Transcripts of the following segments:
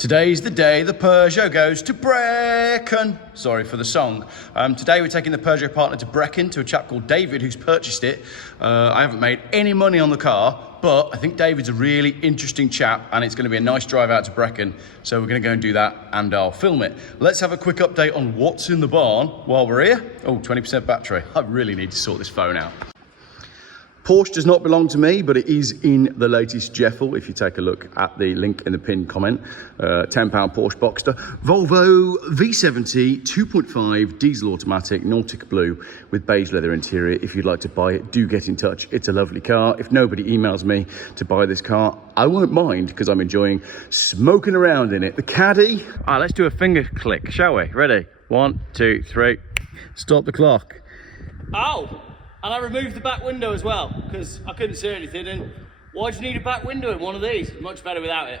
Today's the day the Peugeot goes to Brecon. Sorry for the song. Today we're taking the Peugeot partner to Brecon to a chap called David who's purchased it. I haven't made any money on the car, but I think David's a really interesting chap and it's going to be a nice drive out to Brecon. So we're going to go and do that and I'll film it. Let's have a quick update on what's in the barn while we're here. Oh, 20% battery. I really need to sort this phone out. Porsche does not belong to me, but it is in the latest Geoff. If you take a look at the link in the pinned comment, £10 Porsche Boxster, Volvo V70 2.5 diesel automatic Nautic blue with beige leather interior. If you'd like to buy it, do get in touch. It's a lovely car. If nobody emails me to buy this car, I won't mind because I'm enjoying smoking around in it. The caddy. All right, let's do a finger click, shall we? Ready? 1, 2, 3. Stop the clock. Oh! And I removed the back window as well, because I couldn't see anything, and why do you need a back window in one of these? Much better without it.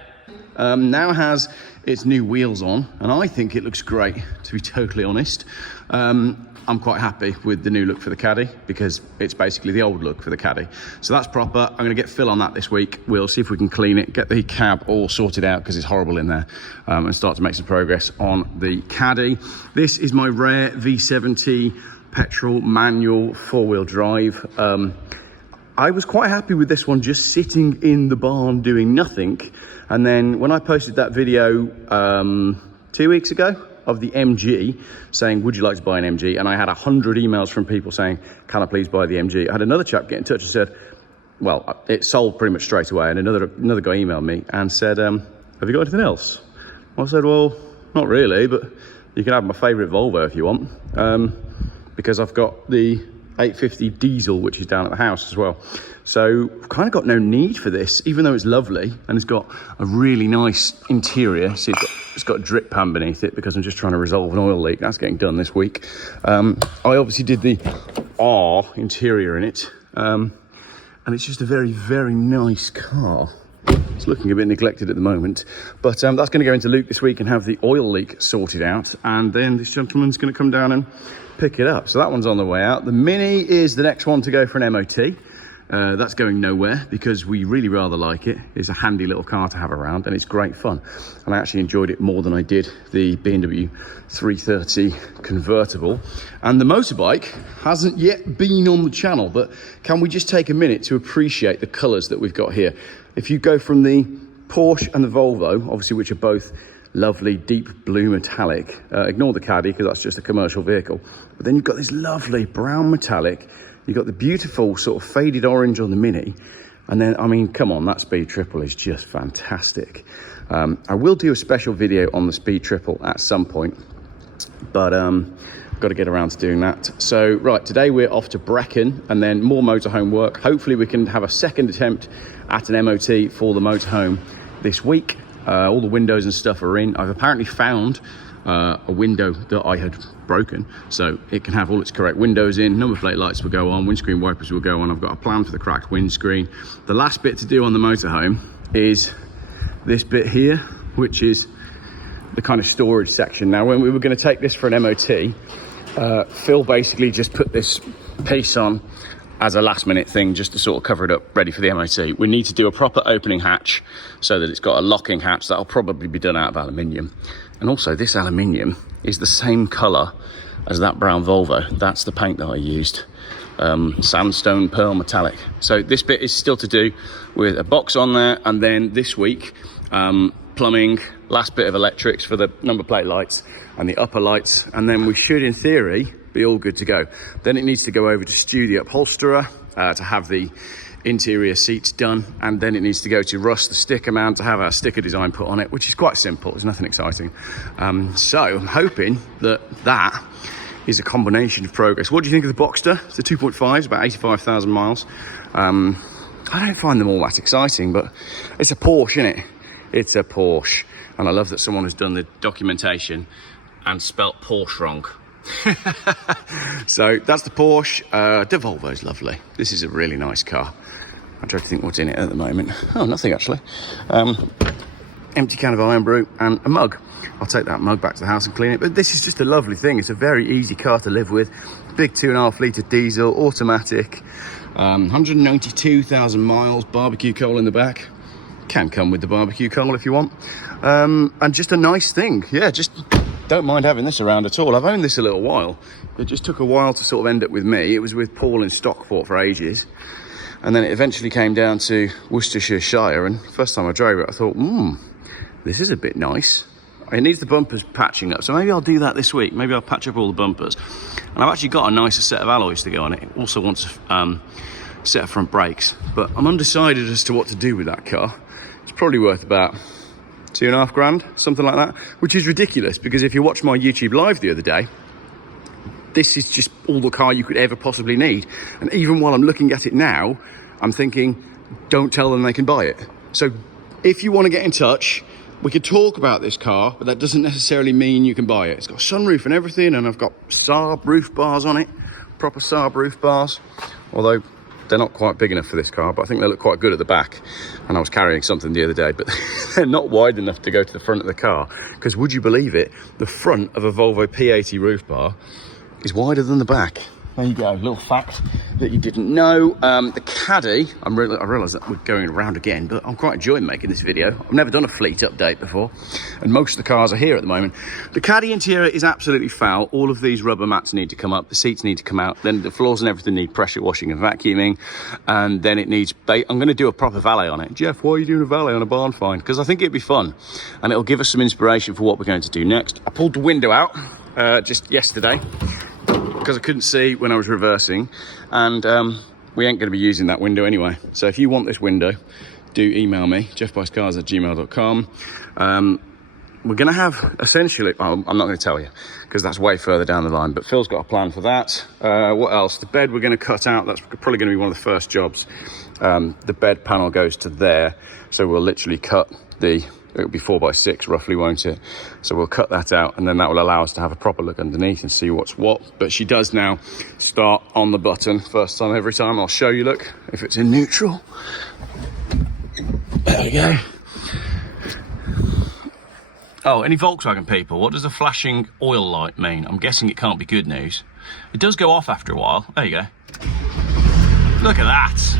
Now has its new wheels on, and I think it looks great, to be totally honest. I'm quite happy with the new look for the Caddy, because it's basically the old look for the Caddy. So that's proper. I'm going to get Phil on that this week. We'll see if we can clean it, get the cab all sorted out, because it's horrible in there, and start to make some progress on the Caddy. This is my rare V70 petrol manual 4-wheel drive. I was quite happy with this one just sitting in the barn doing nothing, and then when I posted that video 2 weeks ago of the MG saying would you like to buy an MG, and I had 100 emails from people saying can I please buy the MG. I had another chap get in touch and said, well, it sold pretty much straight away, and another guy emailed me and said have you got anything else? I said, well, not really, but you can have my favorite Volvo if you want, because I've got the 850 diesel, which is down at the house as well. So I've kind of got no need for this, even though it's lovely and it's got a really nice interior. See, it's got a drip pan beneath it because I'm just trying to resolve an oil leak. That's getting done this week. I obviously did the R interior in it, and it's just a very, very nice car. It's looking a bit neglected at the moment, but that's going to go into Luke this week and have the oil leak sorted out, and then this gentleman's going to come down and pick it up. So that one's on the way out. The Mini is the next one to go for an MOT. That's going nowhere because we really rather like it. It's a handy little car to have around and it's great fun. And I actually enjoyed it more than I did the B&W 330 convertible. And the motorbike hasn't yet been on the channel, but can we just take a minute to appreciate the colours that we've got here? If you go from the Porsche and the Volvo, obviously, which are both lovely deep blue metallic, ignore the Caddy because that's just a commercial vehicle, but then you've got this lovely brown metallic, you've got the beautiful sort of faded orange on the Mini, and then I mean, come on, that Speed Triple is just fantastic. I will do a special video on the Speed Triple at some point, but got to get around to doing that. So right, today we're off to Brecon and then more motorhome work. Hopefully we can have a second attempt at an MOT for the motorhome this week. All the windows and stuff are in. I've apparently found a window that I had broken, so it can have all its correct windows in. Number plate lights will go on, windscreen wipers will go on. I've got a plan for the cracked windscreen. The last bit to do on the motorhome is this bit here, which is the kind of storage section. Now, when we were going to take this for an MOT, Phil basically just put this piece on as a last minute thing just to sort of cover it up, ready for the MOT. We need to do a proper opening hatch so that it's got a locking hatch. That'll probably be done out of aluminium. And also this aluminium is the same color as that brown Volvo. That's the paint that I used. Sandstone pearl metallic. So this bit is still to do with a box on there. And then this week, plumbing, last bit of electrics for the number plate lights and the upper lights. And then we should, in theory, be all good to go. Then it needs to go over to Studio Upholsterer to have the interior seats done, and then it needs to go to Russ, the sticker man, to have our sticker design put on it, which is quite simple. There's nothing exciting. So I'm hoping that that is a combination of progress. What do you think of the Boxster? It's a 2.5, it's about 85,000 miles. I don't find them all that exciting, but it's a Porsche, isn't it? It's a Porsche, and I love that someone has done the documentation and spelt Porsche wrong. So that's the Porsche. The Volvo's lovely. This is a really nice car. I try to think what's in it at the moment. Oh, nothing actually. Empty can of iron brew and a mug. I'll take that mug back to the house and clean it. But this is just a lovely thing. It's a very easy car to live with. Big 2.5 litre diesel, automatic, 192,000 miles, barbecue coal in the back. Can come with the barbecue coal if you want. And just a nice thing. Yeah, just don't mind having this around at all. I've owned this a little while. It just took a while to sort of end up with me. It was with Paul in Stockport for ages. And then it eventually came down to Worcestershire. And first time I drove it, I thought, this is a bit nice. It needs the bumpers patching up. So maybe I'll do that this week. Maybe I'll patch up all the bumpers. And I've actually got a nicer set of alloys to go on it. It also wants a set of front brakes. But I'm undecided as to what to do with that car. It's probably worth about $2.5 grand, something like that, which is ridiculous because if you watched my YouTube live the other day, this is just all the car you could ever possibly need. And even while I'm looking at it now, I'm thinking, don't tell them they can buy it. So if you want to get in touch, we could talk about this car, but that doesn't necessarily mean you can buy it. It's got a sunroof and everything, and I've got Saab roof bars on it, proper Saab roof bars, although they're not quite big enough for this car, but I think they look quite good at the back. And I was carrying something the other day, but they're not wide enough to go to the front of the car. Because would you believe it, the front of a Volvo P80 roof bar is wider than the back. There you go, a little fact that you didn't know. The Caddy, I realise that we're going around again, but I'm quite enjoying making this video. I've never done a fleet update before, and most of the cars are here at the moment. The Caddy interior is absolutely foul. All of these rubber mats need to come up, the seats need to come out, then the floors and everything need pressure washing and vacuuming, and then it needs, I'm going to do a proper valet on it. Geoff, why are you doing a valet on a barn find? Because I think it'd be fun, and it'll give us some inspiration for what we're going to do next. I pulled the window out just yesterday, because I couldn't see when I was reversing, and we ain't going to be using that window anyway. So if you want this window, do email me, geoffbuyscars@gmail.com. We're going to have essentially, I'm not going to tell you because that's way further down the line, but Phil's got a plan for that. What else? The bed we're going to cut out. That's probably going to be one of the first jobs. The bed panel goes to there, so we'll literally cut it'll be 4x6 roughly, won't it? So we'll cut that out, and then that will allow us to have a proper look underneath and see what's what. But she does now start on the button first time every time. I'll show you, look, if it's in neutral. There we go. Oh, any Volkswagen people, what does the flashing oil light mean? I'm guessing it can't be good news. It does go off after a while. There you go. Look at that.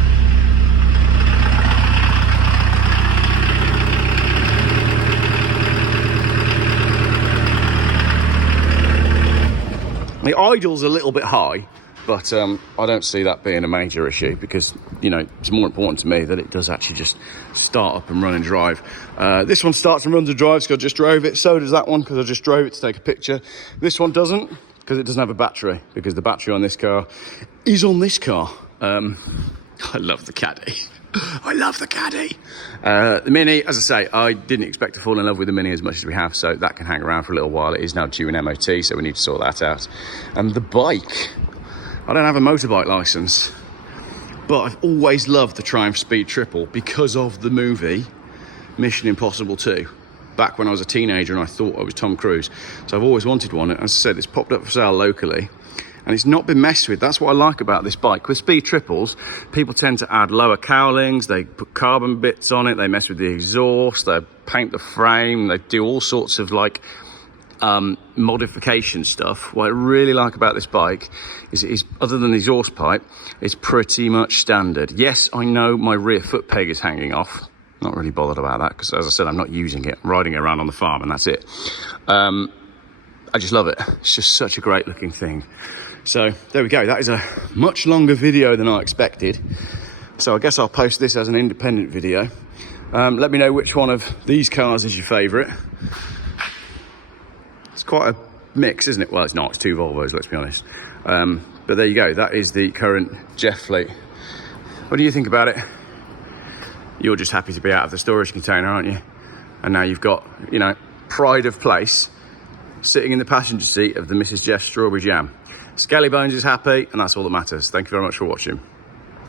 The idle's a little bit high, but I don't see that being a major issue because, you know, it's more important to me that it does actually just start up and run and drive. This one starts and runs and drives because I just drove it. So does that one because I just drove it to take a picture. This one doesn't because it doesn't have a battery, because the battery on this car is on this car. I love the Caddy. I love the Caddy. The Mini, as I say, I didn't expect to fall in love with the Mini as much as we have, so that can hang around for a little while. It is now due an MOT, so we need to sort that out. And the bike, I don't have a motorbike license, but I've always loved the Triumph Speed Triple because of the movie Mission Impossible 2. Back when I was a teenager and I thought I was Tom Cruise. So I've always wanted one. And as I said, it's popped up for sale locally. And it's not been messed with. That's what I like about this bike. With Speed Triples, people tend to add lower cowlings, they put carbon bits on it, they mess with the exhaust, they paint the frame, they do all sorts of like modification stuff. What I really like about this bike is other than the exhaust pipe, it's pretty much standard. Yes, I know my rear foot peg is hanging off. Not really bothered about that because, as I said, I'm not using it. I'm riding it around on the farm and that's it. I just love it. It's just such a great looking thing. So there we go. That is a much longer video than I expected. So I guess I'll post this as an independent video. Let me know which one of these cars is your favourite. It's quite a mix, isn't it? Well, it's not. It's two Volvos, let's be honest. But there you go. That is the current Geoff fleet. What do you think about it? You're just happy to be out of the storage container, aren't you? And now you've got, you know, pride of place sitting in the passenger seat of the Mrs. Geoff Strawberry Jam. Skelly Bones is happy, and that's all that matters. Thank you very much for watching.